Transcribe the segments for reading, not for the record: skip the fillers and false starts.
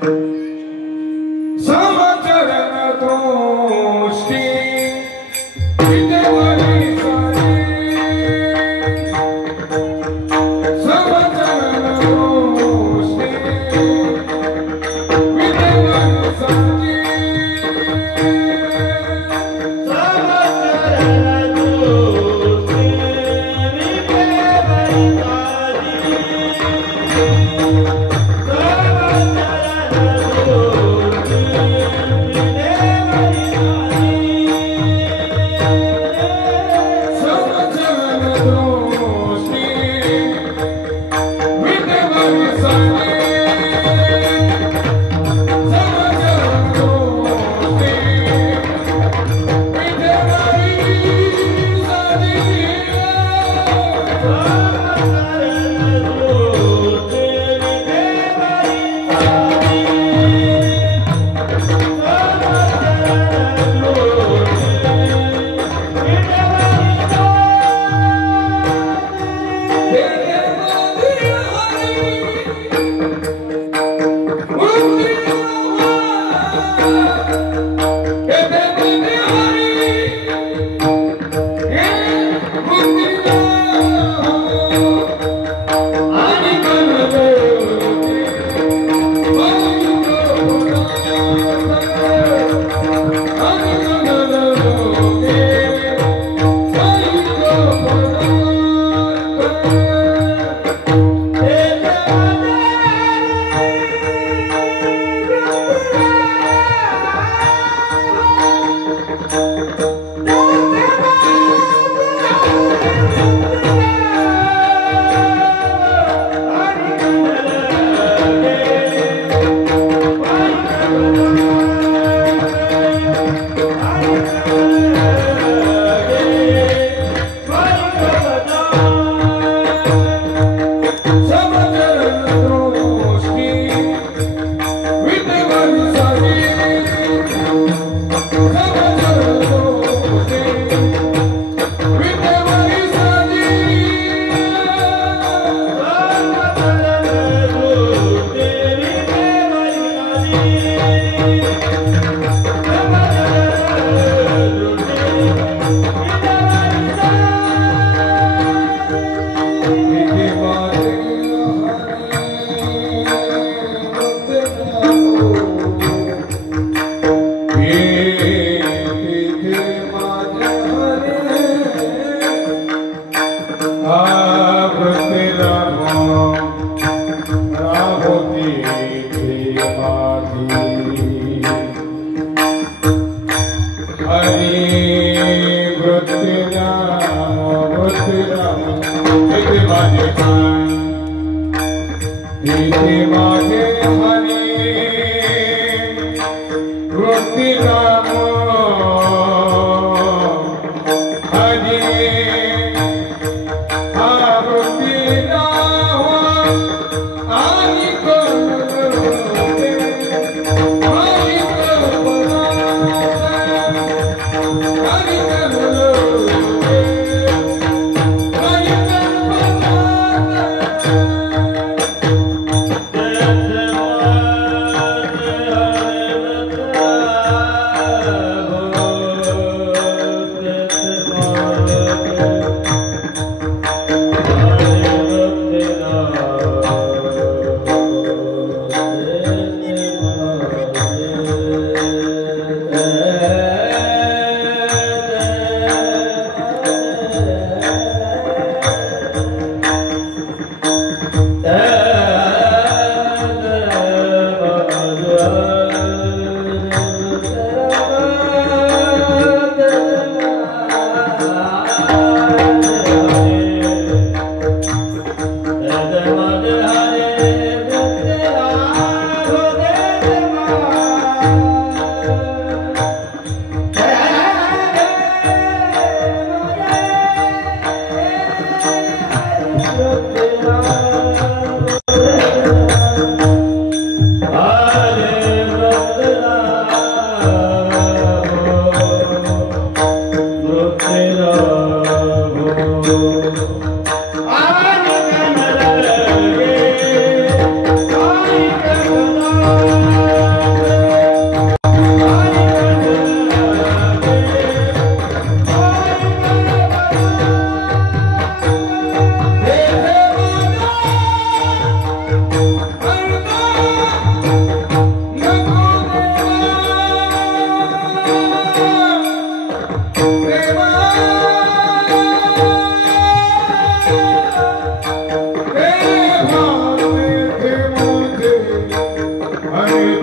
Thank you.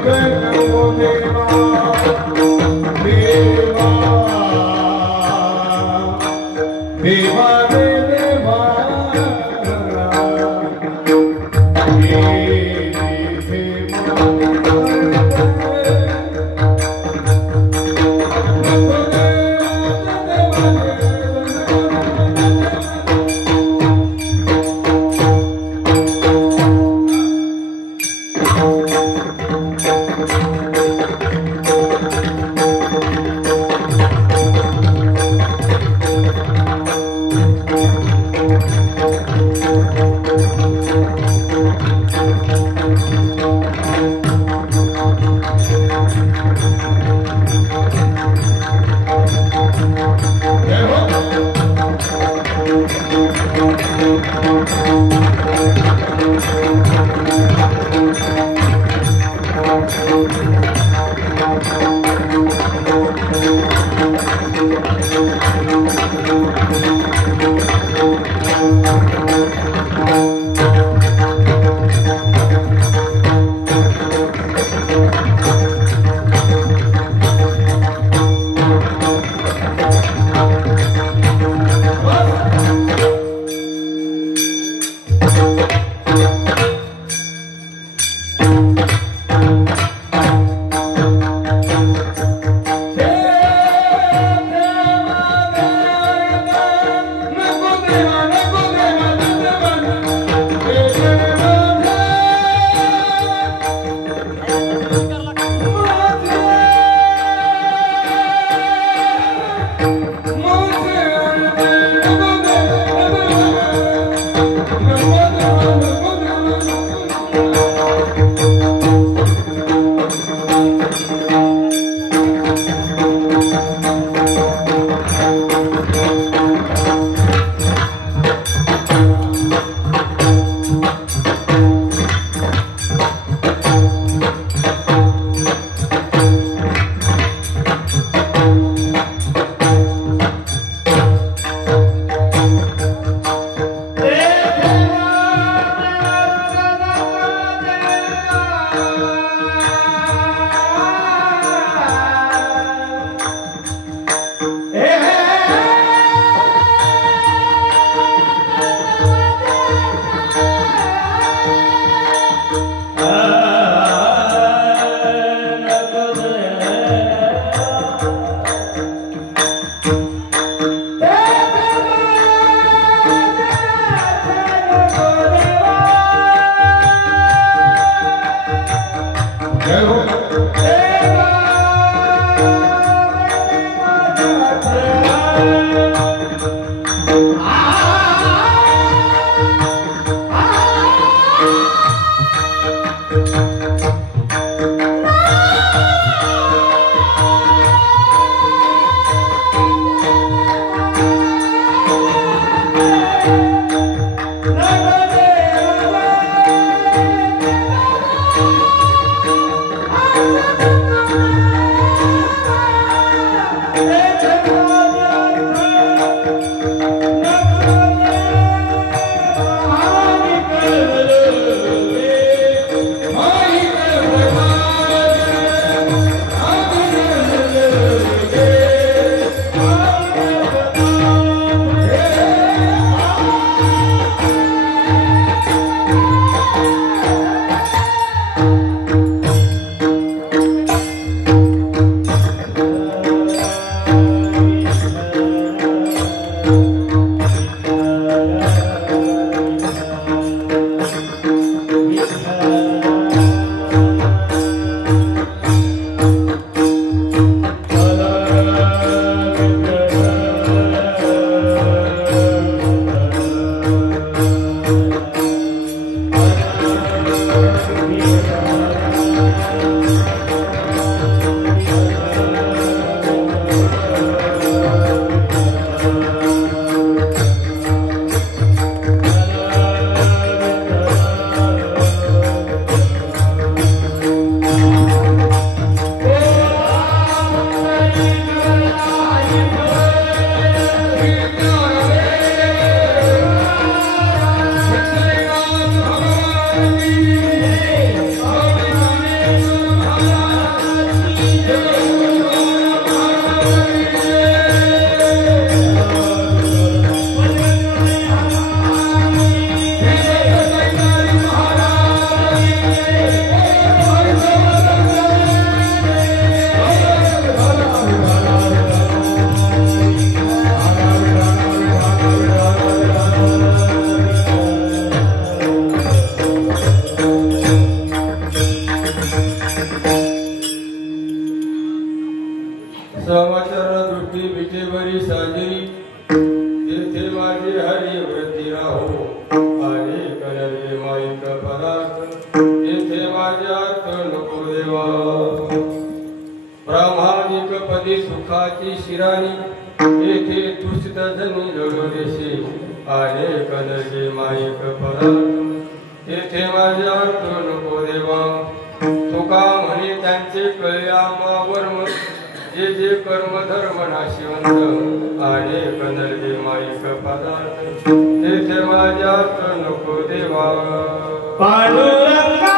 No. समाचार दृष्टी विटेवरी साजरी तेथे माझे हरी व्रती राहो आणि कनर्गे माईक पराक तेथे माझे आत नको देवा प्रामाणिक पदी सुखाची शिराणी येथे दुष्ट धनी लढोदेशे आणि कनर्गे माईक पराक तेथे माझे आत नको देवा तुका म्हणे त्यांचे कळया वर्म जे जे कर्म धर्म नाशिवंत आणि कनर्गे माईक पदार्थ तेथे माझ्यात नको देवा पांडुरंगा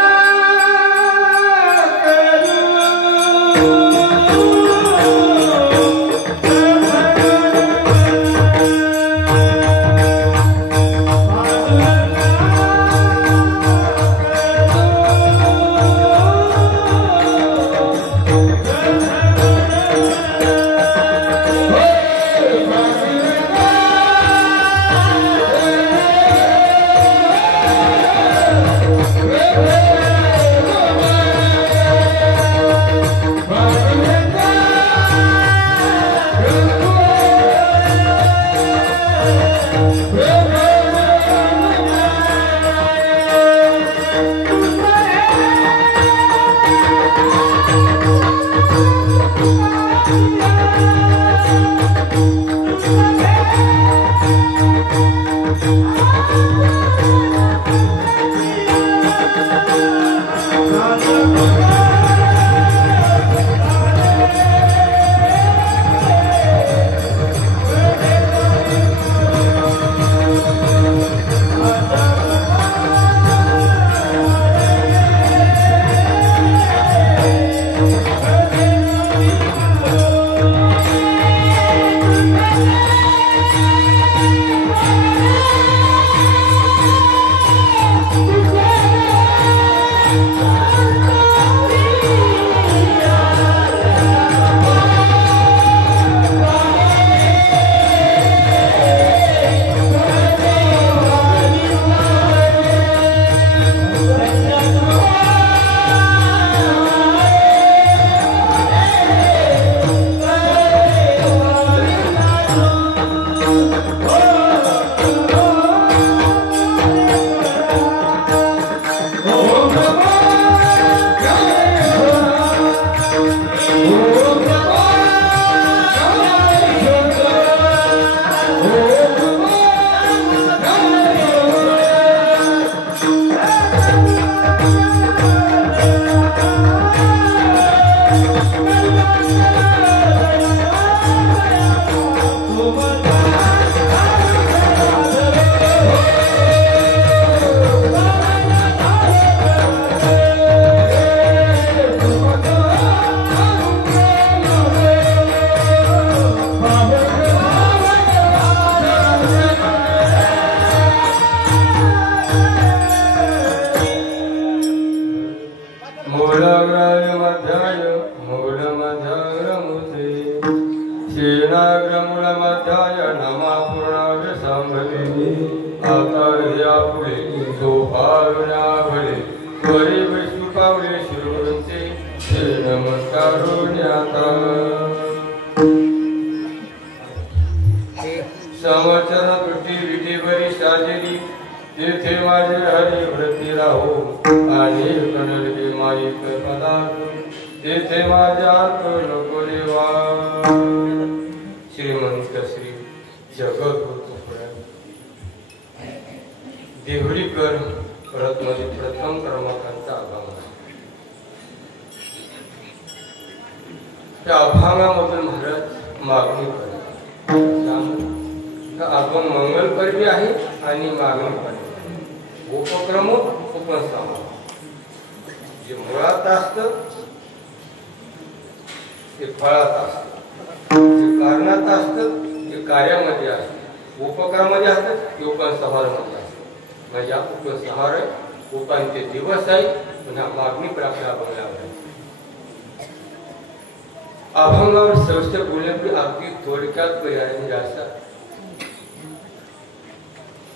अभंगावर सविस्तर बोलण्यापूर्वी अगदी थोडक्यात पर्याय असतात.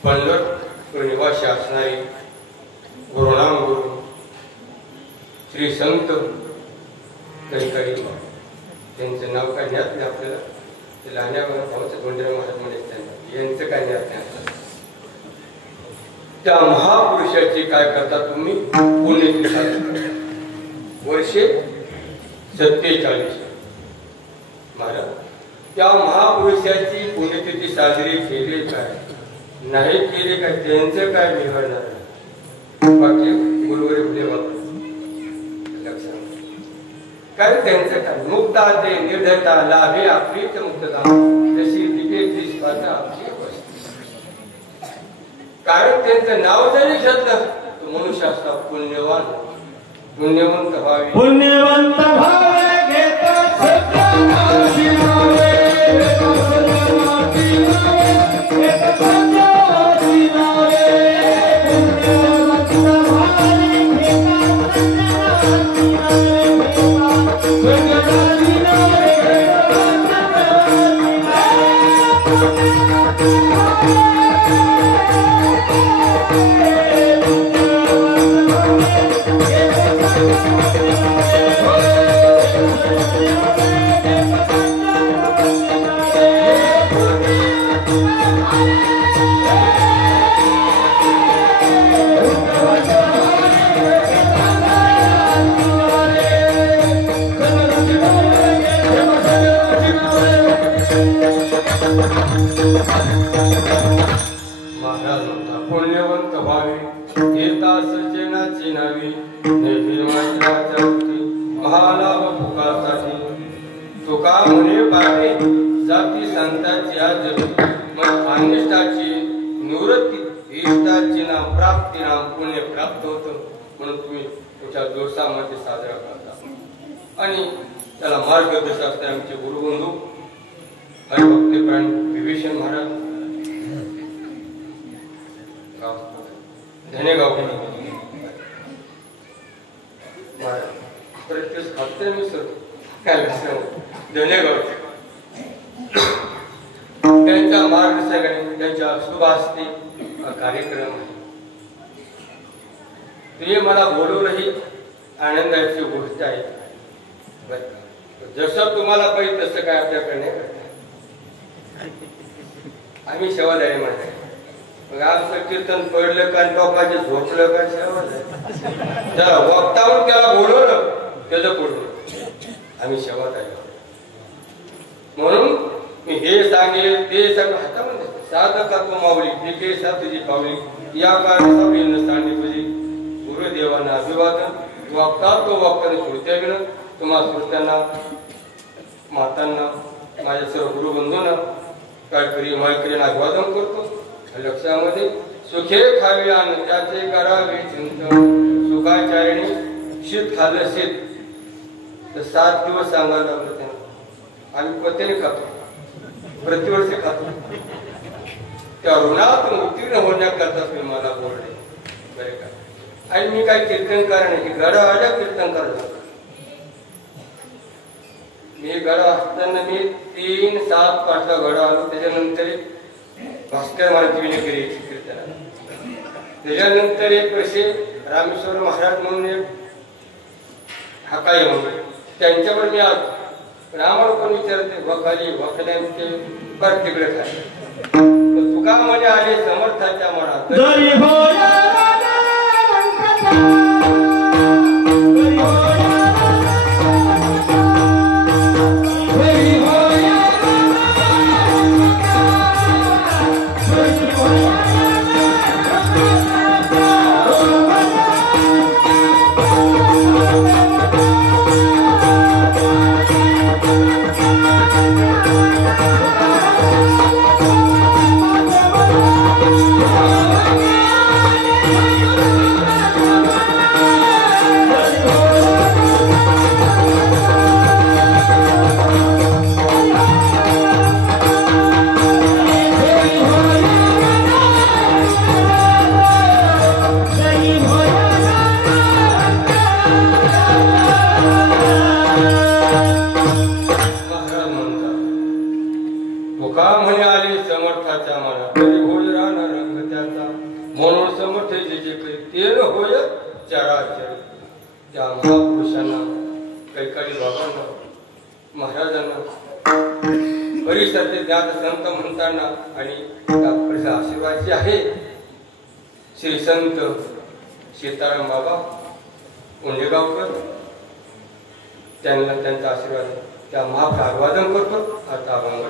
पंढरपूर निवासी असणारी गुरुनाम गुरु श्री संत काही त्यांचं नाव काय ज्ञात नाही आपल्याला, ते लहान्यावर भाऊचं धोंडराव महाराज म्हणे यांचं काय ज्ञात नाही. त्या महापुरुषाची काय करता तुम्ही पुण्यतिथी वर्षे 47 महाराज. त्या महापुरुषाची पुण्यतिथी साजरी केली काय नाही केली काय त्यांचं काय बिघडणार. बाकी गुरुवारी फुले बाबा लक्षात काय त्यांचं काय मुक्ता ते निर्धयता लाभे आपलीच मुक्तता जशी दिवे दिसपाता आपली अवस्था. कारण त्यांचं नाव जरी घेतलं तर मनुष्य असता पुण्यवान पुण्यवंत व्हावे पुण्यवंत भावे घेता सत्यानाशी नावे सत्यानाशी नावे घेता सत्यानाशी नावे पुण्यवंत भावे घेता सत्यानाशी नावे पुण्यवंत व्हावे येता सज्जनाची नावे नेहमी महालाभ तुकासाठी. तुका म्हणे पाहे जाती संतांची आज मग अनिष्टाची निवृत्ती इष्टाची नाम प्राप्ती नाम पुण्य प्राप्त होतं म्हणून तुम्ही तुमच्या दिवसामध्ये साजरा करता. आणि त्याला मार्गदर्शक असते आमचे गुरुबंधू हरिभक्ती प्राण विभीषण महाराज धनेगाव प्रत्येक हप्ते मी धनेगाव त्यांच्या मार्गदर्शकाने त्यांच्या शुभास्ती कार्यक्रम ते मला बोलवूनही आनंदाची गोष्ट आहे. जसं तुम्हाला पाहिजे तसं काय आपल्याकडे आम्ही सेवादारी म्हणतो. मग आमचं कीर्तन पडलं का टोपाचे झोपलं का जरा वक्तावर त्याला बोलवलं त्याचं पुढलं आम्ही सेवादारी. म्हणून मी हे सांगेल ते सगळं हातामध्ये साधका तो माऊली ते तुझी पावली या काळात सांगली तुझी गुरुदेवांना अभिवादन वक्ता तो वक्ताने श्रोत्या विन तुम्हा श्रोत्यांना मातांना माझ्या सर्व गुरुबंधूंना काळकरी मायकरींना अभिवादन करतो. लक्षामध्ये सुखे खावे आणि त्याचे करावे चिंतन सुखाचारिणी शीत खाल्लं शीत तर 7 दिवस सांगायला लागलं त्यांना. आम्ही पत्त्याने खातो प्रतिवर्षी खातो. त्या ऋणातून उत्तीर्ण होण्याकरता तुम्ही मला बोलले बरे का. आणि मी काय कीर्तनकार नाही गडा आल्या कीर्तनकार झाला. मी गडा असताना मी 3, 7 पाठला गडा आलो. त्याच्यानंतर भास्कर महाराज विनय कीर्तन. त्याच्यानंतर एक वर्षे रामेश्वर महाराज म्हणून हाकाई म्हणून त्यांच्यावर मी आलो. पण आम्हाला कोण विचारते वखाली वखल्यांचे पर तिकडे खाली तुका मध्ये आले समर्थाच्या मनात ठिकाणी बाबांना महाराजांना परिसरचे ज्ञात संत म्हणताना आणि आपल्या आशीर्वाद जे आहे श्री संत सीताराम बाबा उंडेगावकर त्यांना त्यांचा आशीर्वाद त्या महाप्रवादन करतो. आता अभंग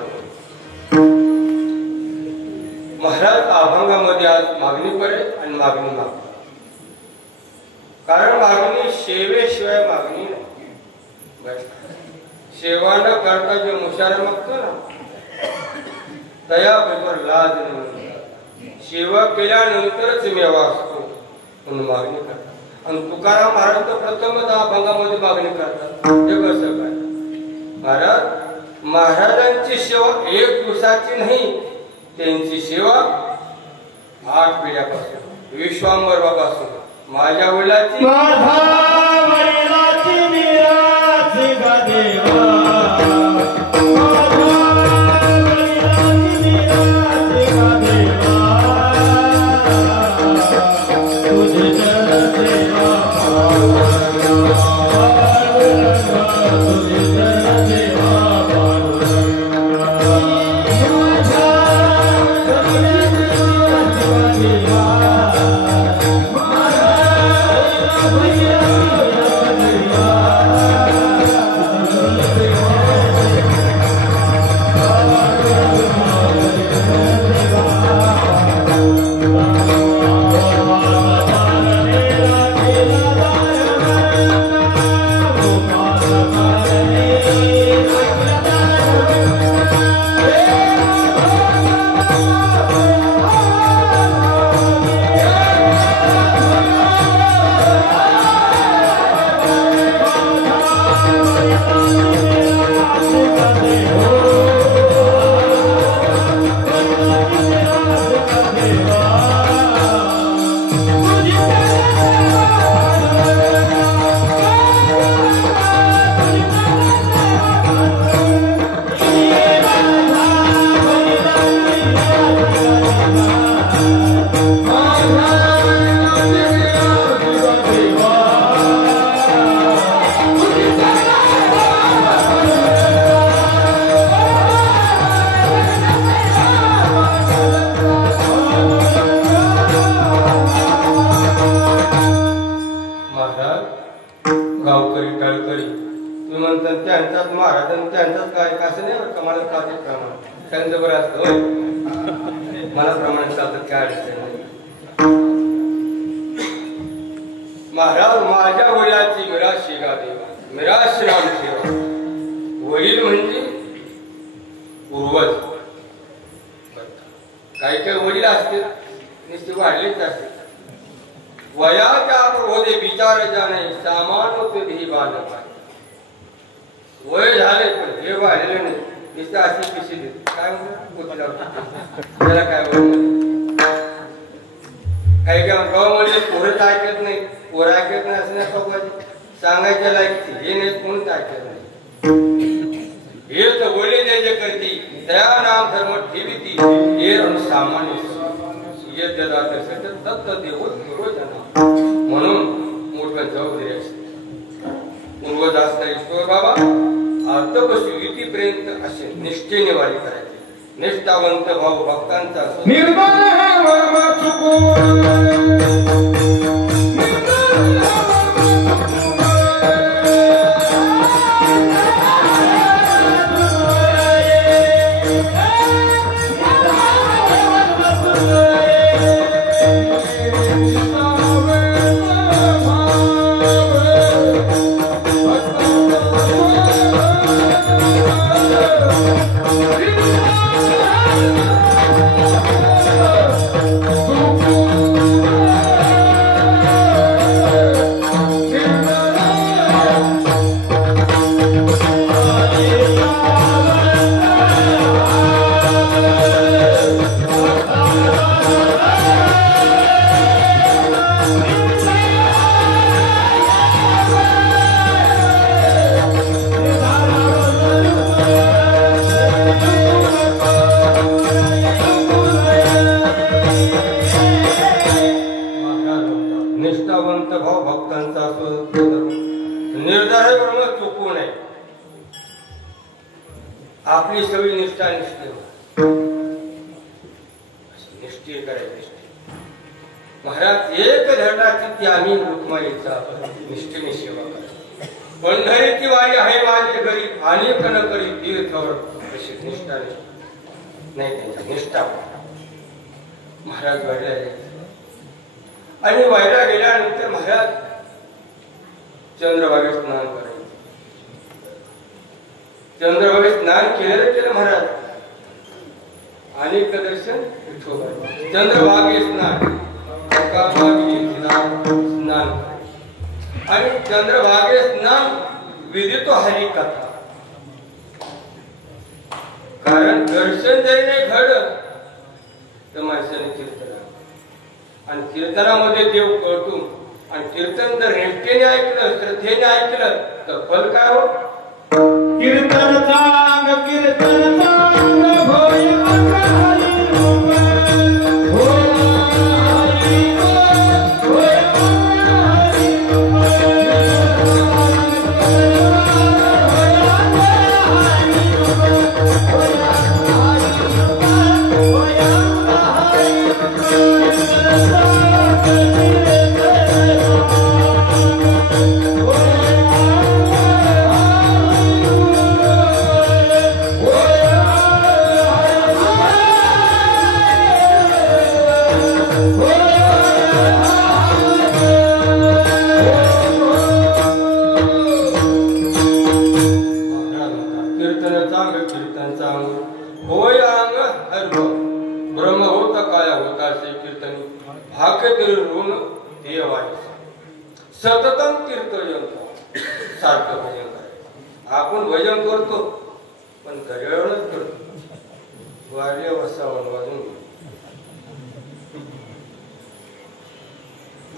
महाराज अभंगामध्ये आज मागणी पडेल आणि मागणी मागतो. कारण मागणी सेवेशिवाय मागणी नाही. सेवा न करता जे मुशारा मागतो ना तयाबरोबर लाज नाही. सेवा केल्यानंतरच मेवा असतो म्हणून मागणी करतात. आणि तुकाराम महाराज तर प्रथमच अभंगामध्ये मागणी करतात. हे कसं काय महाराजांची सेवा एक दिवसाची नाही, त्यांची सेवा 8 पिढ्यापासून विश्वांबर बाबापासून माझ्या वडिलांची महाराज माझ्या वडिलांची मिराज शिगा देवा मिराज श्रीराम ठेवा. वडील म्हणजे पूर्वज. काही काही वडील असतील निश्चित वाढलेच असतील. वयाच्या प्रबोधे विचार जाणे सामान ही बांध वय झाले पण हे वाढलेले नाही. नुसतं अशी पिशी देत काय त्याला काय काही काय गावामध्ये पोरच ऐकत नाही. पोर ऐकत नाही असं नाही सांगायच्या लायक हे नाही कोणच ऐकत नाही. हे तर वडील जे करती त्या नाम धर्म ठेविती हे सामान्य दत्त देव म्हणून मोठं जबाबदारी असते. पूर्वज असता ईश्वर बाबा अर्थपशुपर्यंत असे निष्ठेने वारी करायचे. निष्ठावंत भाऊ भक्तांचा नाही. आपली सवय निष्ठा निष्ठे निष्ठीय करायची. महाराज एक धरणाची ती आम्ही रुक्माईचा निष्ठेने सेवा करतो. पंढरीची वारी आहे माझी घरी अनेक न करी तीर्थवर अशी निष्ठा नाही. त्यांची निष्ठा महाराज वारीला जायचे आणि वारीला गेल्यानंतर महाराज चंद्रभागेत स्नान करायचे. चंद्रभागेत स्नान केलं महाराज अनेक दर्शन विठोबा. चंद्रभागे स्नान स्नान आणि चंद्रभागे स्नान विधितो हरिकथा. कारण दर्शन जरी नाही घडलं तर माणसाने कीर्तन आणि कीर्तनामध्ये देव कळतो. आणि कीर्तन जर निष्ठेने ऐकलं श्रद्धेने ऐकलं तर फल काय हो? कीर्तन सांग कीर्तन सांग होय मंगल सततम कीर्तन सारखं भजन करायचं. आपण भजन करतो पण घड्याळच करतो. वाऱ्या वसावून वाजून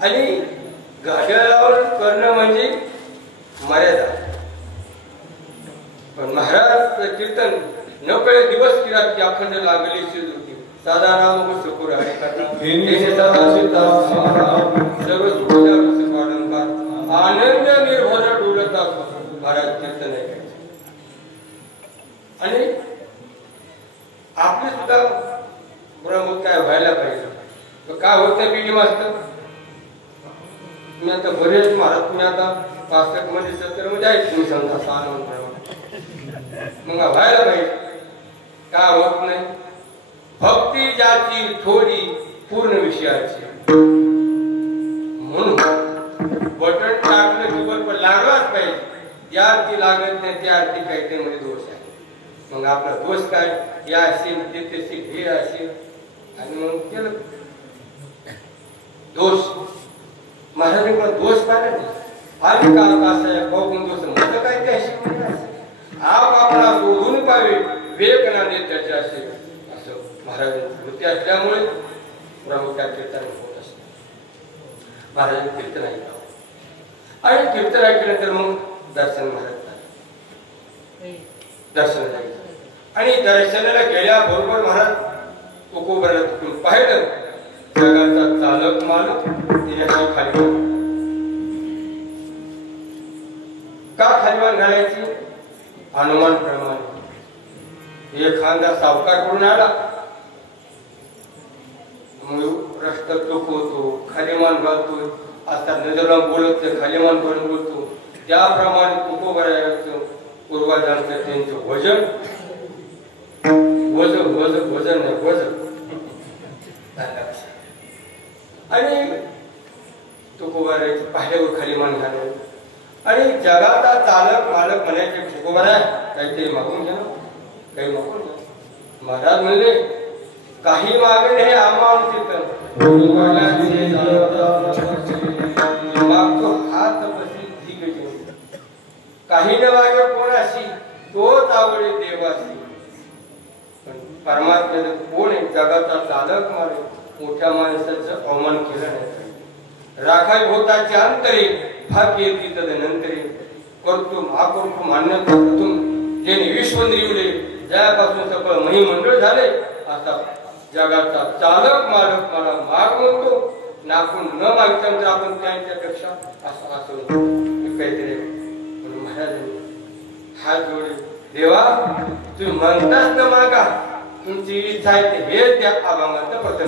आणि घड्याळावर करणं म्हणजे मर्यादा. पण महाराज कीर्तन न कळे दिवस किरात की अखंड लागली शिज होती. साधा राम सुखुर आहे आनंद निर्भर डोलता महाराज कीर्तन ऐकायचे. आणि आपले सुद्धा ब्रह्म काय व्हायला पाहिजे. काय होतं बीडी मास्तर मी आता बरेच महाराज तुम्ही आता 65 मध्ये 70 मध्ये आहेत तुम्ही समजा 6 मग व्हायला पाहिजे. काय होत नाही. भक्ती ज्याची थोडी पूर्ण विषयाची म्हणून बटन टाकलं की बरोबर लागलाच पाहिजे. या आरती लागत नाही त्या आरती काहीतरी मध्ये दोष आहे. मग आपला दोष काय या असेल ते तसे हे असेल आणि मग केलं दोष. महाराजांनी मला दोष पाहिला नाही. आधी का असं आहे बघून दोष म्हटलं काय ते असे आप आपला शोधून पाहावे वेग नांदे त्याचे असेल असं महाराजांची वृत्ती असल्यामुळे प्रमुख कीर्तन होत असते. महाराजांनी कीर्तन ऐकावं आणि कीर्तन ऐकल्यानंतर मग दर्शन महाराज दर्शन जायचं आणि दर्शनाला गेल्याबरोबर महाराज तुकोबाला तिथून पाहिलं जगाचा चालक मालक तिने खाली का खालीमान घालायची. हनुमान प्रमाणे एखादा सावकार करून आला मग रस्त्यात लोक होतो खालीमान घालतो. आता नजरला बोलत खालीमान करून बोलतो. त्याप्रमाणे तुकोबारायचं पूर्वजांचं त्यांचं वजन वजन वजन वजन नाही वजन आणि तुकोबारायचं पाहिल्यावर खालीमान घालायचं. आणि जगाचा चालक मालक म्हणायचे तुकोबाराय काहीतरी मागून घ्या काही मागून घ्या. महाराज म्हणले काही मागणे हे आम्हाला मागतो हात बसली ठीक काही न मागे कोणाशी तोच आवडे देवाशी. पण परमात्म्याने कोण आहे जगाचा चालक मालक मोठ्या माणसाचं अवमान केलं नाही. राखाय भोताचे अंतरे भाग येते तदनंतरे करतो महाकर्तृ मान्य प्रथम ज्याने विश्व निवले जयापासून सकळ महिमंडळ झाले. असा जगाचा चालक मालक मला माग म्हणतो. नाकून न मागच्यानंतर आपण त्यांच्यापेक्षा असं असं काहीतरी महाराजांनी हात जोडले, देवा तुम्ही म्हणताच ना मागा, तुमची इच्छा आहे ते हे त्या अभंगाचं पत्र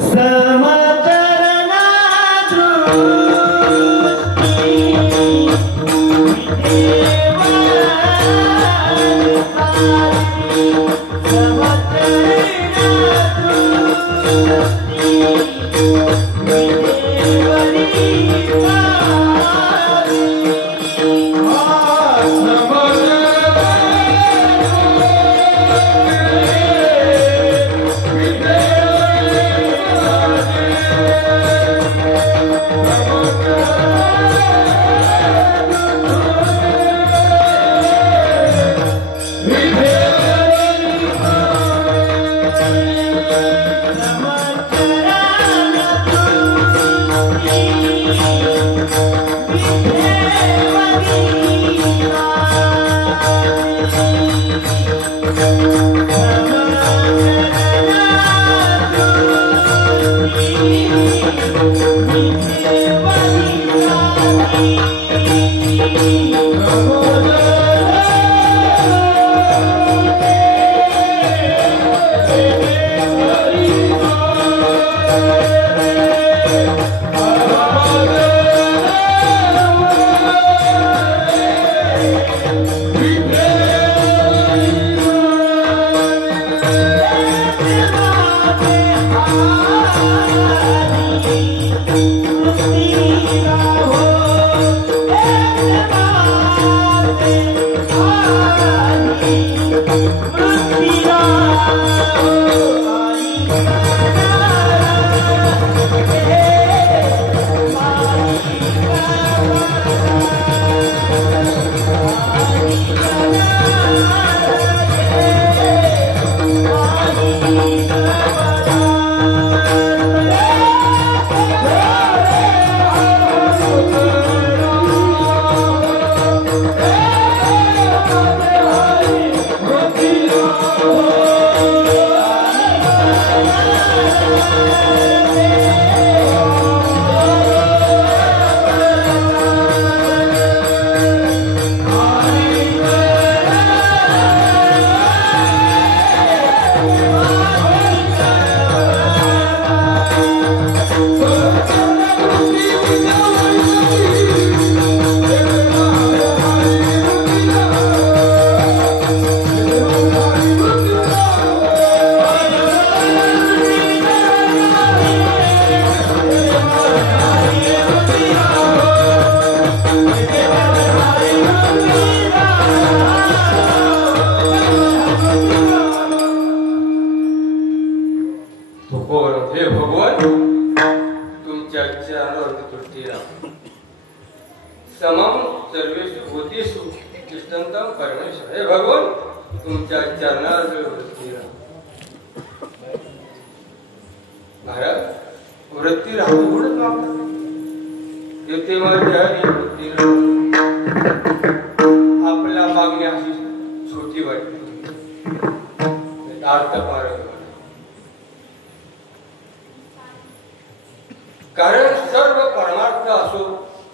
कारण सर्व परमार्थ असो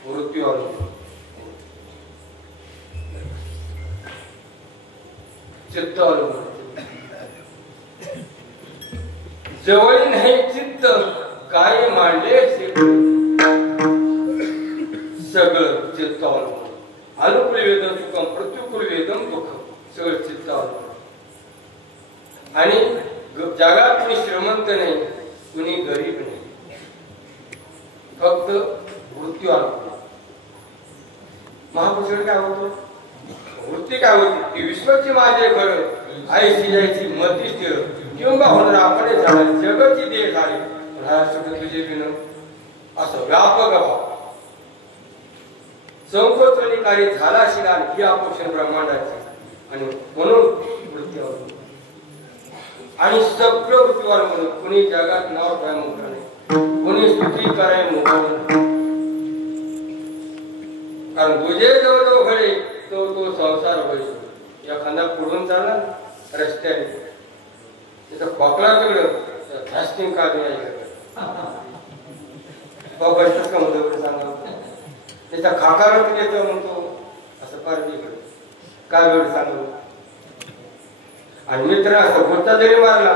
मृत्यू चित्त जवळ नाही चित्त काय मांडले सगळं चित्त अनुकूल वेदम सुखम प्रतिकूल वेदम दुःखम सगळं चित्त आणि जगात कुणी श्रीमंत नाही कुणी गरीब नाही फक्त मृत्यू आला महापुरुषाकडे काय होतं वृत्ती काय होती की विश्वाची माझे घर आईची जायची मती स्थिर किंवा होणार आपण झाले जगाची देह झाली सगळं तुझे विन असं व्यापक भाव संकोचनिकारी झाला शिला ही आपोषण ब्रह्मांडाची आणि म्हणून मृत्यू आणि सगळं मृत्यूवर म्हणून कुणी जगात नाव काय मोठं नाही कुणी स्तुती कराय मोठं कारण तुझे जो घडे तो संसार होईल एखादा पुढून चालला रस्त्याने त्याचा खोकला तिकडं फास्टिंग का बघतच का म्हणतो सांगा त्याचा खाकार येतो म्हणतो असं पार तिकडे काय वेळ सांगू आणि मित्र असं गोता जरी मारला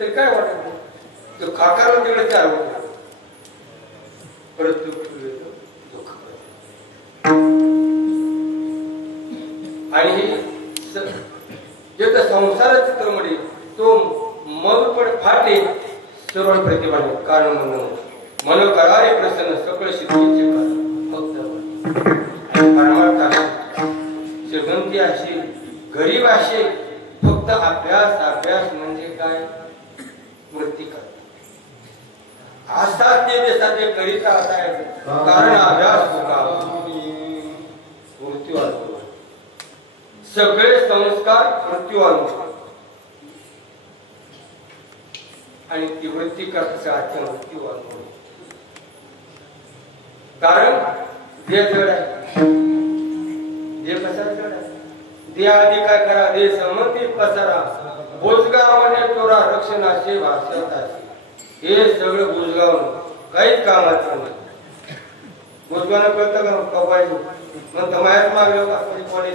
तरी काय वाटत नाही तो खाकाला तिकडे चार होता परत दुःख आणि जे संसार चित्रमध्ये तो मग पण फाटे सर्व प्रतिभा कारण म्हणून मन करारे प्रसन्न सकळ सिद्धीचे फक्त परमार्थ श्रीमंती अशी गरीब अशी फक्त अभ्यास म्हणजे काय वृत्ती कर असाध्य ते साध्य करीता असाय कारण अभ्यास मृत्यू आलो सगळे संस्कार मृत्यू आलो आणि ती वृत्ती करता मृत्यू आलो कारण देह जड आहे देह कसा जड आहे देह आधी काय करा देह संबंधी पसारा बोजगाव म्हणे तोरा रक्षणाचे भाषणाचे हे सगळं बुजगावून काहीच कामाचं नाही बुजगावनं कळतं का कवाय मग तमायात मागलं का कोणी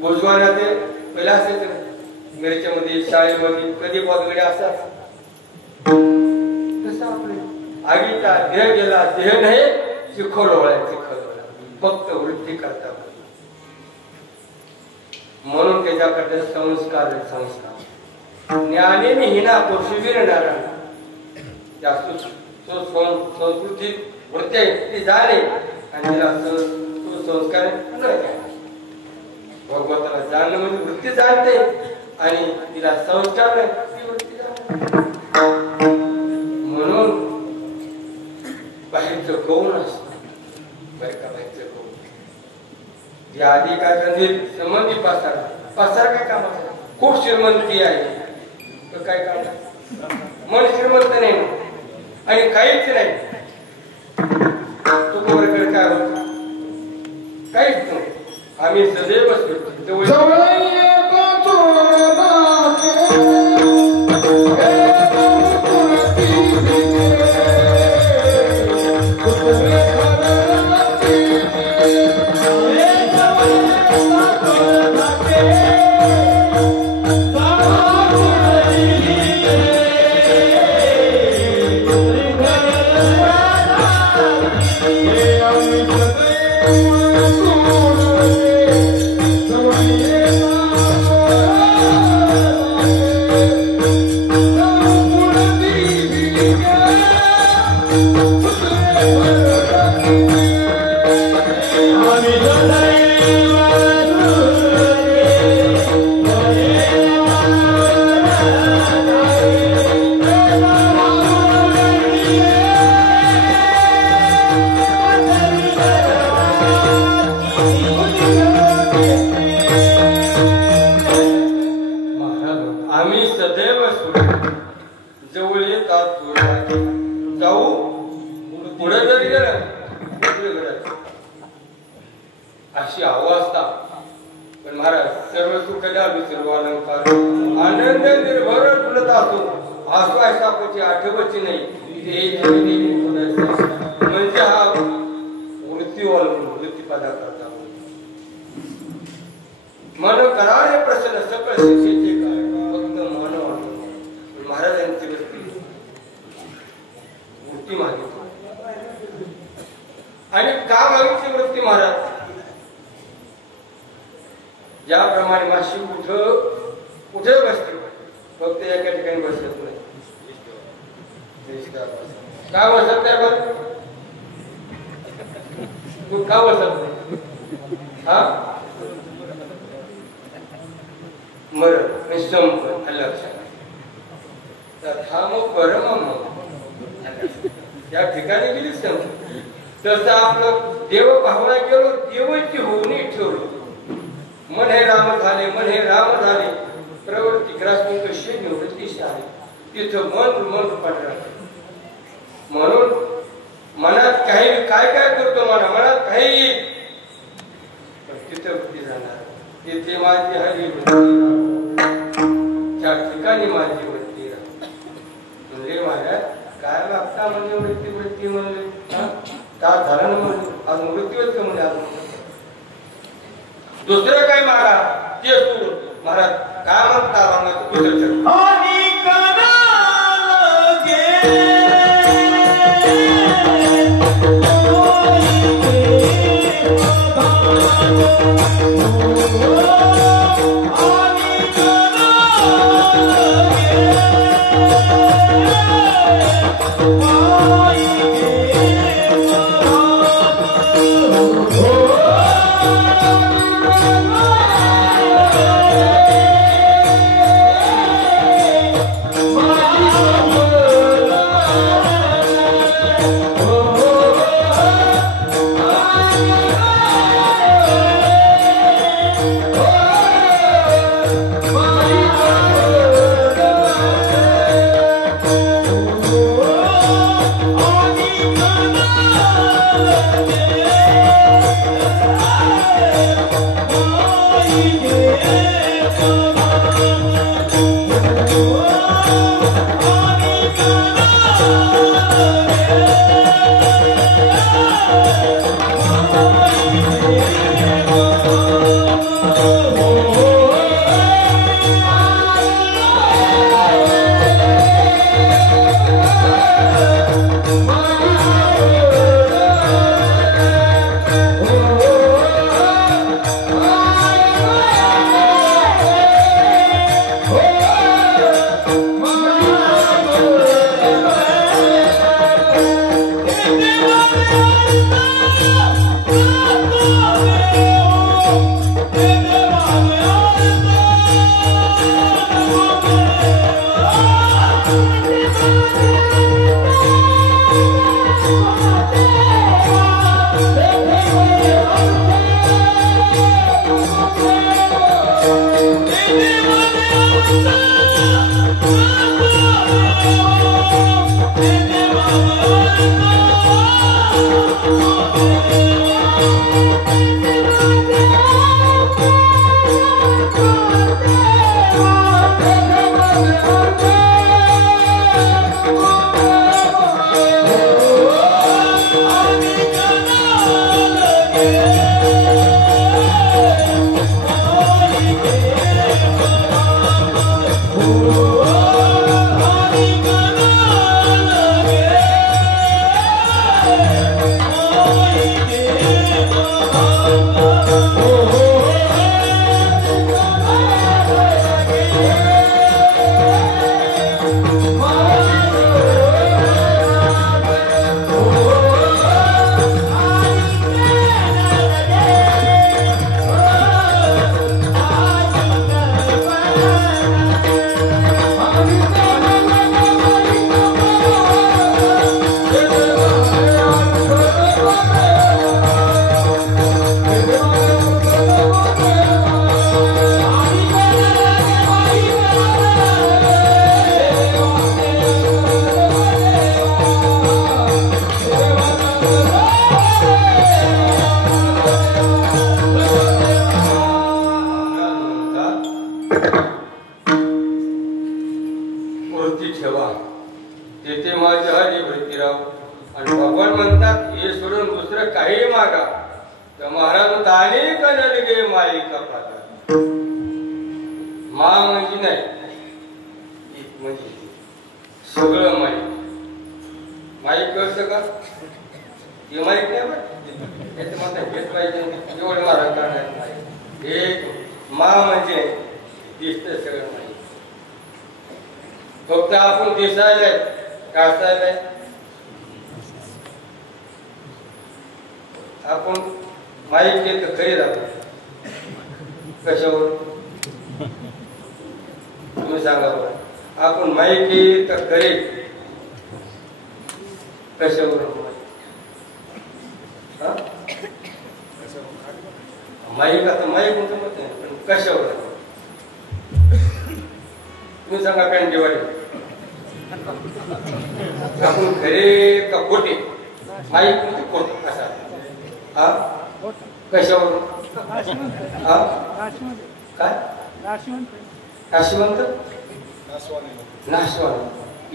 बुजगावनं ते पहिला असायचं घरच्या मध्ये शाळेमध्ये कधी बघकडे असतात कसं आपले आगीचा देह गेला देह नाही चिखोलवळा फक्त वृत्ती करतात म्हणून त्याच्याकडे संस्कार ज्ञानेने हिना पुरुषवीर नारायण जास्त संस्कृती वृत्ती आहे ती झाली आणि तिला संस्कार भगवंताला जाणणं म्हणजे वृत्ती जाणते आणि तिला संस्कार नाही ती वृत्ती जाणते म्हणून बाहेरचं गौण असतं बाहेरचं गौण या आधी काय संबंधी पसार काय कामाचा खूप श्रीमंती आहे तर काय काम मन श्रीमंत नाही आणि काहीच नाही तुकोबरोबर काय होत काहीच नाही आम्ही सदैव अशी अवस्था पण महाराज सर्व सुख द्यावी सर्व अलंकार आनंद निर्भर फुलत असो असो अशा पची आठवची नाही म्हणजे हा वृत्ती पदा करता मन करारे प्रसन्न सकळ शिक्षेचे काय फक्त मन वाटत महाराजांची वृत्ती मागितली आणि का मागितली वृत्ती महाराज ज्याप्रमाणे माशी कुठे बसते फक्त एका ठिकाणी बसत नाही का बसत नाही तू का बसत नाही हा मरण संप लक्षात तर हा मग परम त्या ठिकाणी गेली संप तसं आपलं देव भावना केलो देवाची होऊन ठेवलो मन हे राम झाले प्रवृत्ती ग्रासमुख कशी निवृत्तीशी आली तिथं मन पडलं म्हणून मनात काही काय करतो मनात काही तिथं वृत्ती जाणार तिथे माझी हरी वृत्ती त्या ठिकाणी माझी वृत्ती म्हणजे महाराज काय लागता म्हणजे वृत्ती म्हणले का झालं ना म्हणजे दुसरं काय मागा ते सोडून महाराज काय म्हणता दुसरं आणि कना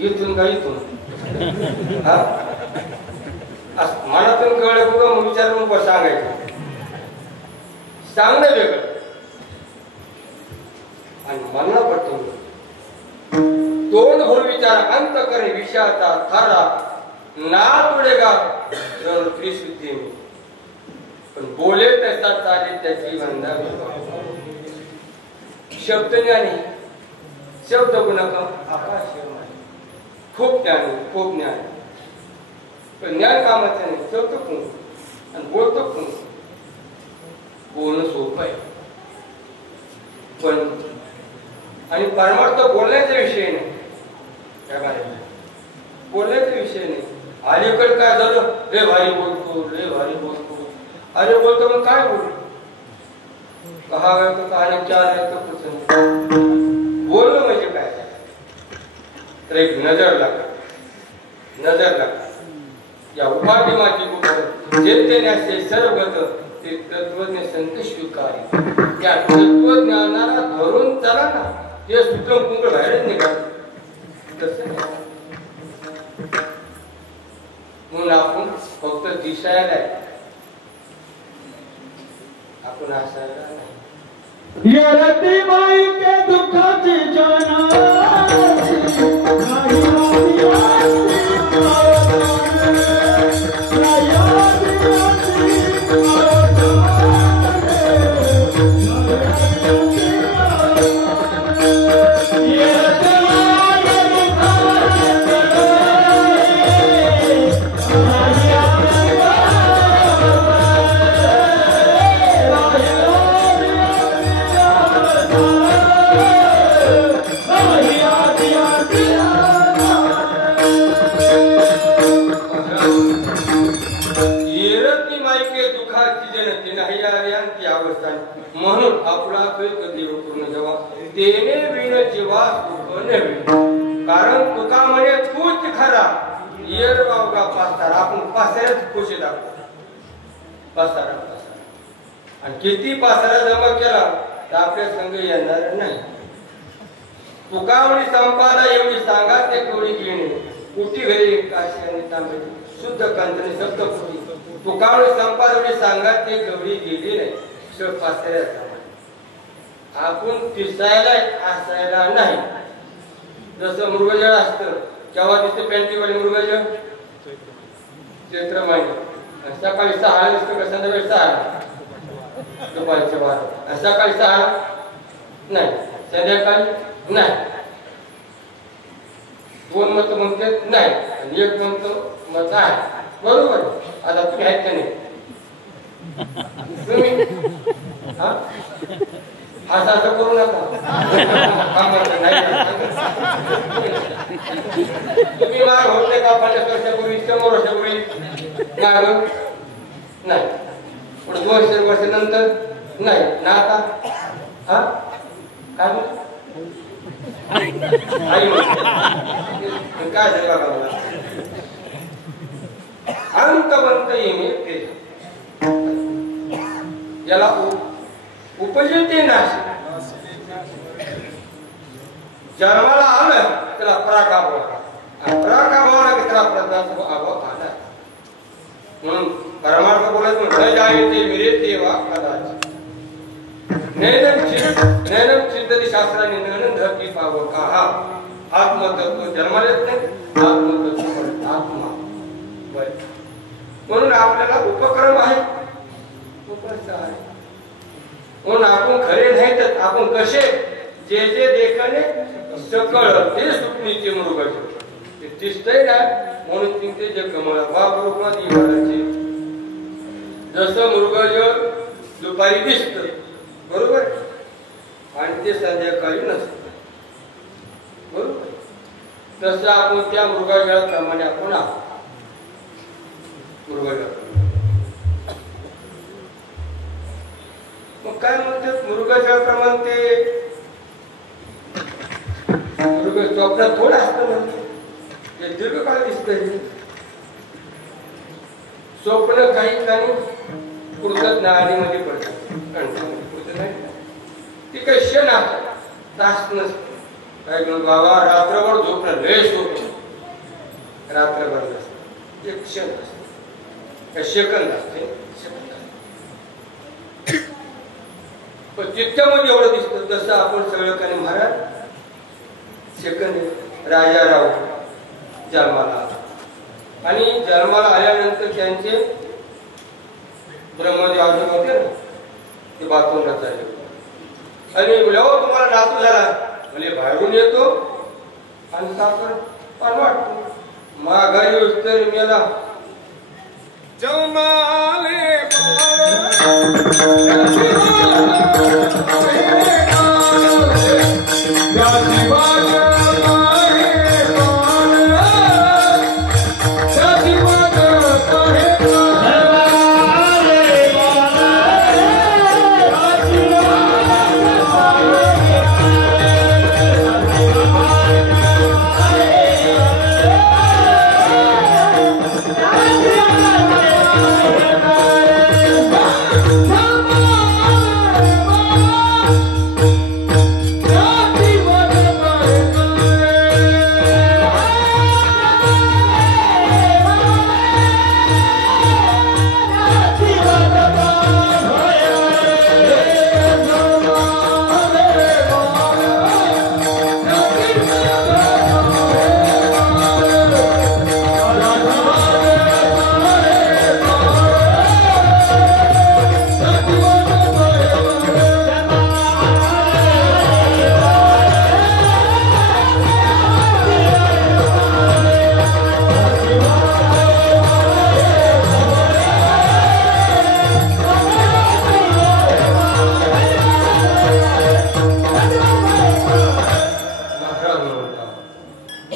इथून का इथून मनातून कळलं बघा मग विचारून सांगायचं सांगणं वेगळं आणि म्हणणं पडतो तोंड भरून विचार अंत करे विषयाचा थारा ना तुडेगा जर त्रिशुद्धी पण बोले त्याचा चाले त्याची बंधावी शब्द ज्ञानी शब्द गुणका आकाश खूप ज्ञान पण ज्ञान कामाचं नाही शब्द कोण आणि बोलतो कोण बोलणं सोपं आहे पण आणि परमार्थ बोलण्याचा विषय नाही त्या बारेला बोलण्याचा विषय नाही अलीकडे काय झालं लय भारी बोलतो अरे बोलतो मग काय बोलतो कहा गया तो कहानी क्या है तो कुछ नहीं बोलणं म्हणजे काय तर एक नजर लागत या उपाधी माझी जेतेण्याचे सर्वगत ते तत्वज्ञ संत स्वीकारी या तत्वज्ञानाला धरून चला ना ते सुटून कुंकड बाहेरच निघाल तसं म्हणून आपण फक्त दिसायला आपण असायला नाही या रतीबाई के दुःखाची जाना म्हणून आपला कधी पूर्ण जेव्हा तेने विण जीवा सुख नव्हे कारण तुका म्हणे तूच खरा येर बावगा पासारा आपण पासाऱ्यात खुशी दाखवतो पासारा आणि किती पासारा जमा केला तर आपल्या संघ येणार नाही तुका म्हणे संपादा एवढी सांगा ते कोणी घेणे कुठी घरी काशी आणि तांबे शुद्ध कंचने शब्द कुठी तुका म्हणे संपादा एवढी सांगा ते गवळी गेली नाही आपण दिसायला असायला नाही जसं मृगजळ असतं केव्हा दिसते पॅन्टीवाले मृगजळ चैत्र महिना सकाळी 6 दिसतो का संध्याकाळी 6 दुपारच्या 12 सकाळी 6 नाही संध्याकाळी नाही 2 मत म्हणते नाही आणि 1 म्हणतो मत आहे बरोबर आता तुम्ही आहेत का नाही तुम्ही असं करू नका तुम्ही मार होते का 50 वर्षापूर्वी 100 वर्षापूर्वी नाही पण 200 वर्षानंतर नाही ना आता काय काय झालं बघा अंतवंत येणे याला उपजते नाश जन्माला आलं त्याला पराकाभावाला की त्याला प्रज्ञाचा अभाव आला म्हणून परमार्थ बोलत न जायते मिरे देवा कदाचित नैनम सिद्धती शास्त्राने नैनम धरती पाव कहा आत्मतत्व जन्माला येत नाही आत्मतत्व आत्मा म्हणून आपल्याला उपक्रम आहे म्हणून आपण खरे नाही तर आपण कसे जे जे देखणे सकळ ते सुटणीचे मृगज ते दिसतंय ना म्हणून तिथे जे कमळ बापरूपात येणारे जसं मृगज दुपारी दिसत बरोबर आणि ते संध्याकाळी नसत बरोबर तसं आपण त्या मृगजळाप्रमाणे आपण आहोत मृगजळ मग काय म्हणतात मृगजळाप्रमाणे ते मृग स्वप्नात थोडं असतं म्हणजे ते दीर्घकाळ दिसतंय स्वप्न काही ठिकाणी कृतज्ञ नाडीमध्ये पडतात कंठामध्ये कृतज्ञ नाही ती काही क्षण आहे तास नसते काय बाबा रात्रभर झोपणं लय झोप रात्रभर नसते एक क्षण असते सेकंद असते पण तितक्यामध्ये एवढं दिसतं तसं आपण सगळं काही महाराज सेकंद राजाराव जन्माला आणि जन्माला आल्यानंतर त्यांचे ब्रह्मदेव आजोबा होते ना ते बाथरूमला चालले आणि जेव्हा तुम्हाला नातू झाला म्हणजे बाहेरून येतो आणि साखर पान वाटतो माघारी उत्तर मेला जमाले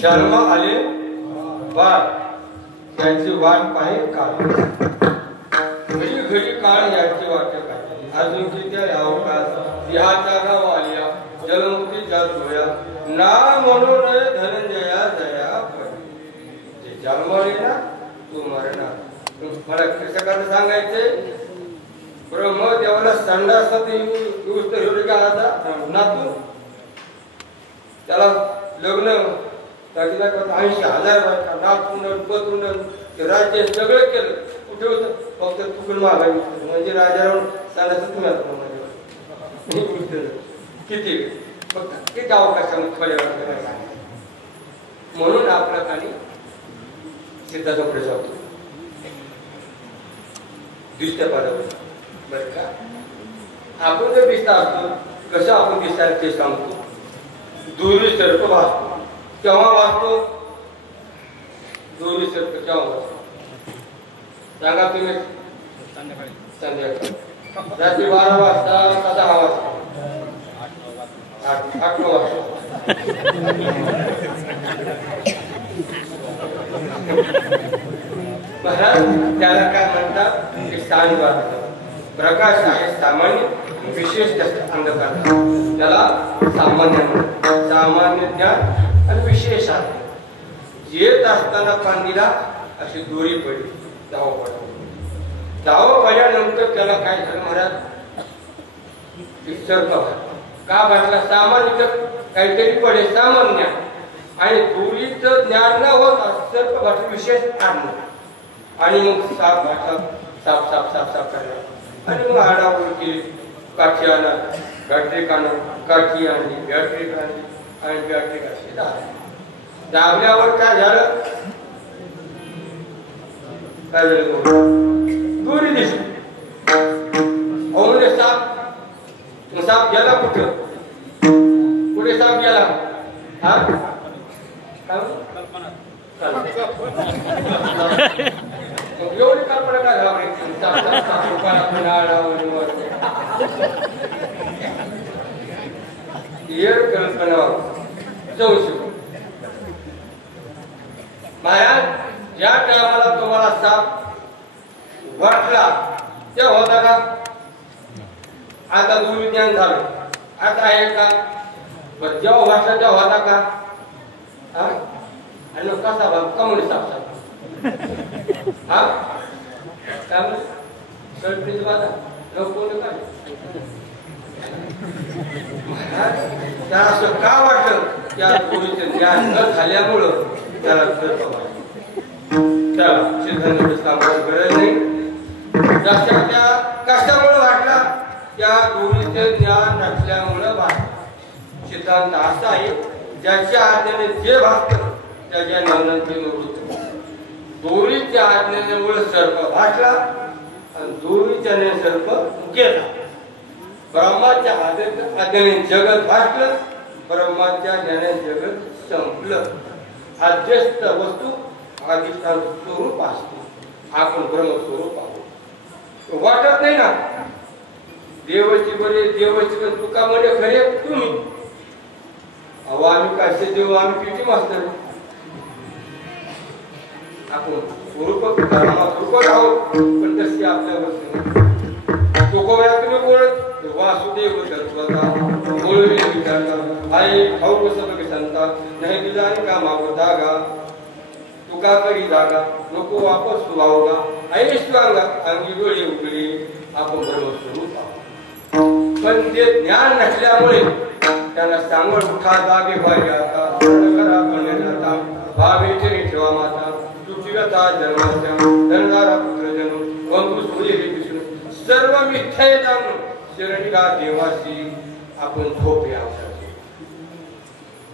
जन्म आले वाट त्यांची वाट पाहे काळ घडी घडी काळ याची वाट काढली अजून किती अवकाश देहाचा गाव आलिया जलमुखी जात होया ना म्हणून धनंजया जया पडली जन्मले ना तू मरणार मला कृषकांना सांगायचे ब्रह्मदेवाला संडासात येऊस तर एवढे का आता नातू त्याला लग्न 80,000 नागपूर पत्रून राज्य सगळं केलं कुठे होतं फक्त तुकड मागावी म्हणजे राजाराव सांगायचं तुम्ही किती फक्त किती अवकाशामध्ये खड्या म्हणून आपल्या खाली सिद्धार्थकडे जातो दिसत्या पाडावर बर का आपण जर दिसता असतो कसं आपण दिसताना ते सांगतो दोन्ही सर्प भासतो केव्हा वाचतो दोन्ही सर्प केव्हा वाचतो सांगा तुम्ही संध्याकाळी रात्री 12 वाजता का 10 वाजता 8 वाजता त्याला काय म्हणतात की स्थान वाजतं प्रकाश आहे सामान्य विशेष अंधकार त्याला सामान्य ज्ञान आणि विशेष आहे येत असताना पांदीला अशी दोरी पडली धाव पडल्यानंतर त्याला काय झालं महाराज सर्प का भरला सामान्य काहीतरी पडे सामान्य आणि दोरीचं ज्ञान न होता सर्प भाषा विशेष आणलं आणि मग साप भाषा साप साप साप साप करणार आणि मग आडावून केली काठी आणा बॅटरी काठी आणली बॅटरी आणली आणि बॅटरी कशी दाबल्यावर काय झालं काय झालं दोरी दिसली म्हणजे साप गेला कुठं कुठे साप गेला हा एवढी कल्पना काय घाबरायची कल्पना जाऊ शकतो महाराज ज्या टायमाला तुम्हाला साप वाटला तेव्हा होता का आता दूर ज्ञान झालं आता आहे का पण जेव्हा वाटला तेव्हा होता का आणि मग कसा भाग कमळी साप हा काय सरप्रीज वादा नको काय असं का वाटलं त्या गोष्टीचं ज्ञान न झाल्यामुळं त्याला सिद्धांत सांगायची गरज नाही. त्या कशामुळे वाटला त्या दोरीचे ज्ञान नसल्यामुळे सिद्धांत असा आहे, ज्याच्या आज्ञेने जे भासतं त्याच्या ज्ञानाची निवृत्ती. दोरीच्या आज्ञेमुळे सर्प भासला आणि दोरीच्या सर्प गेला. ब्रह्माच्या आज्ञेने जगत भासलं, ब्रह्माच्या ज्ञाने जगत संपलं. अध्यस्त वस्तू अधिष्ठान स्वरूप असते. आपण ब्रह्मस्वरूप आहोत. वाटत नाही ना देवाची बरे देवाची पण तुका म्हणजे खरे तुम्ही. अहो आम्ही कसे देऊ, आम्ही किती मास्तर. आपण स्वरूप स्वरूप आहोत, पण तशी आपल्या वस्तू तुकोव्या तुम्ही बोलत वासुदेव स्वतः बोलले विचारता आई खाऊ कसं बघ संता नाही तुझा आणि का मागो जागा तुका करी जागा नको वापस सुवावगा आई स्वांगा अंगी डोळे उघडे. आपण ब्रह्मस्वरूप आहोत, पण ते ज्ञान नसल्यामुळे त्यांना सांगड उठा जागे पाहिजे आता करा करण्याचा भावेचे ठेवा माता तुझ्याचा जन्माच्या धनदारा पुत्र जन्म बंधू सूर्य हे विष्णू सर्व मिथ्या जाणून शरणीला देवाशी आपण झोप या.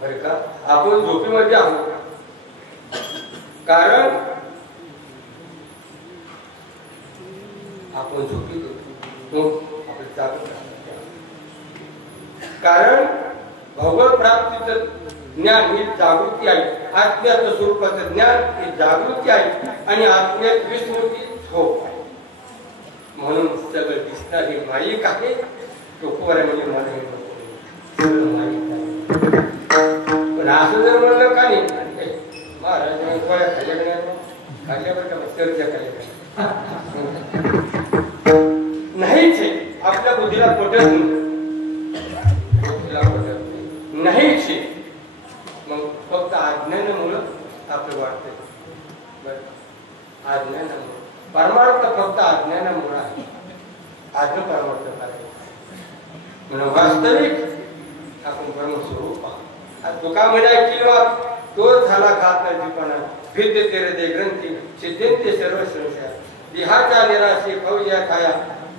बरं का आपण झोपीमध्ये आहोत, कारण आपण झोपी आपण जागृत. कारण भगवत प्राप्तीचं ज्ञान ही जागृती आहे. आत्म्याचं स्वरूपाचं ज्ञान ही जागृती आहे आणि आत्म्यात विस्मृती झोप आहे. म्हणून सगळं दिसणार हे माईक आहे. टोकवाऱ्या म्हणजे मला माईक आहे. पण असं जर म्हणलं का नाही महाराज गोळ्या खाल्ल्या खाल्ल्यावर का चर्चा खाल्ल्या नाहीच आहे. आपल्या बुद्धीला पटत नाहीच. मग फक्त अज्ञानामुळं आपलं वाटतंय. अज्ञानामुळे परमार्थ फक्त अज्ञानामुळे आहे. आज्ञा परमार्थ आहे म्हणून वास्तविक आपण ब्रह्मस्वरूप आहोत. तुका म्हणजे किंवा तो झाला घातपणा भिद्य तेरे दे ग्रंथी सिद्धेंते सर्व संशया देहाच्या निराशी फौजा खाया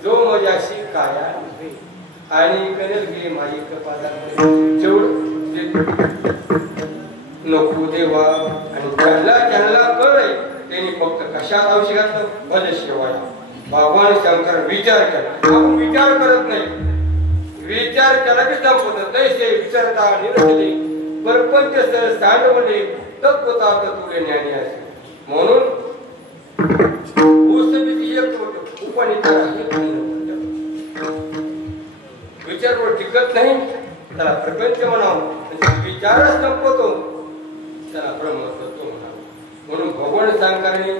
जो मजाशी काया आणि करेल गे माईक पदार्थ जेवढ नको देवा. आणि ज्यांना कळले त्यांनी फक्त कशात औषध घातलं भज शिवाय. भगवान शंकर विचार केला. आपण विचार करत नाही. विचार केला की संपत तैसे विचारता निरसले परपंच सांडवले तत्वता तुले ज्ञानी असे. म्हणून विचार टिकत नाही त्याला प्रपंच म्हणावं. विचारच संपतो त्याला ब्रह्मतत्व म्हणावं. म्हणून भगवान शंकरांनी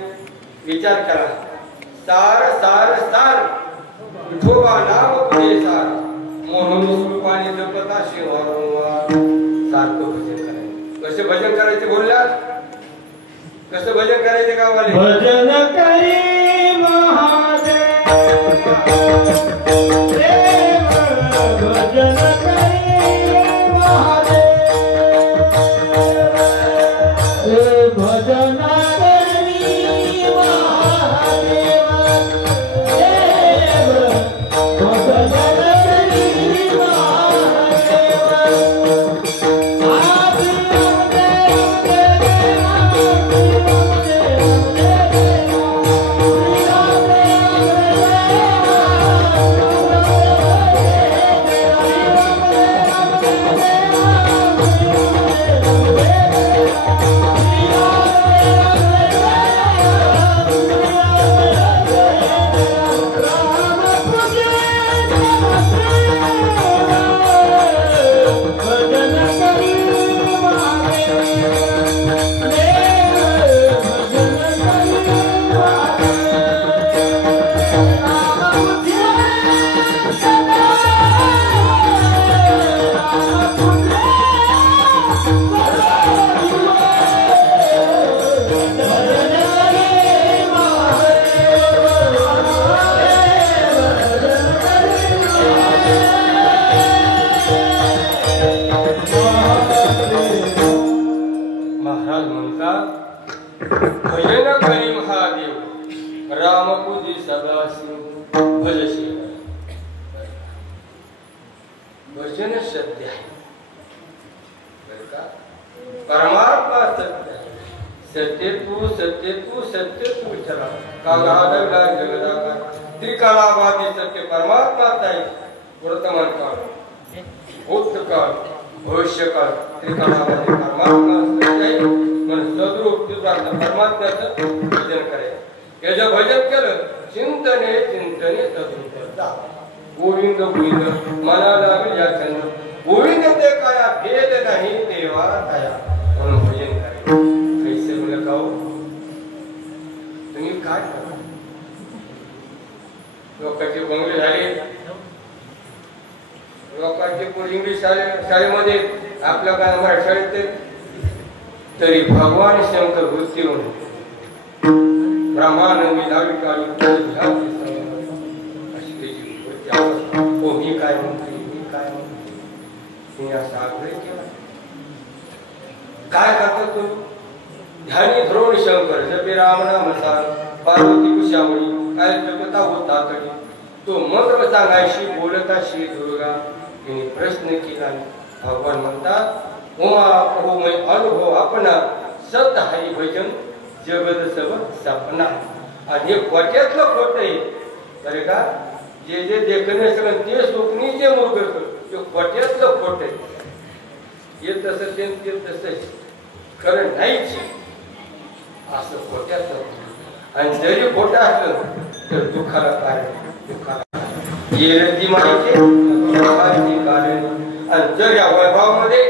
विचार केला. सार सार सार विठोबा नाम तुझे सार म्हणून स्वरूपाने जपता शिवारंवार सारखं भजन करायचं. कसे भजन करायचे बोलला? कसं भजन करायचे गावाले? भजन करी महादेव भजन करी महादेव भजन भजन सत्य आहे बरं का. परमात्मा सत्य आहे. सत्य तू विचारा काला जगदाकार त्रिकालाबादी सत्य परमात्माच आहे. वर्तमान काळ भूतकाळ भविष्यकाळ त्रिकालाबादी परमात्मा सत्य आहे. म्हणून सद्रूप परमात्म्याचं भजन करायचं. याचं भजन केलं चिंतने सद्रूप गोविंद गोविंद मनाला या छंद गोविंद ते काया भेद नाही देवा काया म्हणून भजन करायचं. कैसे मुलं गाव तुम्ही काय करा. लोकांचे बंगले झाले लोकांचे इंग्लिश शाळेमध्ये आपल्या काय मराठी शाळेत तरी भगवान शंकर वृत्ती म्हणून ब्रह्मानंदी नाविकाली मी काय म्हणते असा आग्रह केला. काय करतो तू ध्यानी द्रोण शंकर जपे रामनाम सांग पार्वती कुशामणी काय जगता होता तरी तो मंत्र सांगायशी बोलताशी दुर्गा तिने प्रश्न केला. भगवान म्हणतात उमा प्रभू मै अनुभव आपणा सत हरी भजन जगत सब सपना. आणि हे खोट्यातलं खोट आहे बरे का. जे जे देखणे सगळं ते स्वप्नीचे मूर्ख ते खोट्यातलं खोट आहे. हे तसं ते तसंच खरं नाहीच असं खोट्यातलं. आणि जरी खोटं असलं तर दुःखाला कारण दुःखाला येईल ती माहिती कारण. आणि जर या वैभवामध्ये